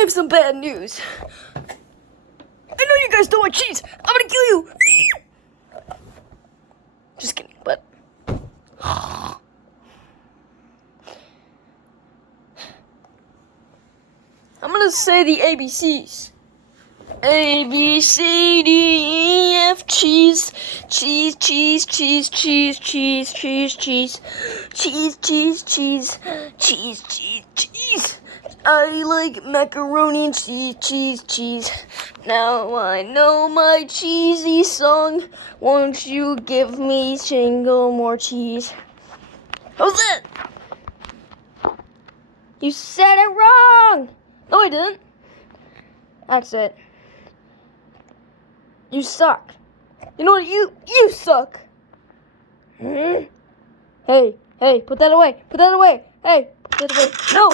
have some bad news. I know you guys don't want cheese. I'm gonna kill you. Just kidding, but I'm gonna say the ABCs. A, B, C, D, E, F, cheese, cheese, cheese, cheese, cheese, cheese, cheese, cheese, cheese, cheese, cheese, cheese, cheese, cheese. I like macaroni and cheese, cheese, cheese. Now I know my cheesy song. Won't you give me single more cheese? How's that? You said it wrong. No, I didn't. That's it. You suck. You know what? You suck. Hey, put that away. Put that away. Hey, put that away. No.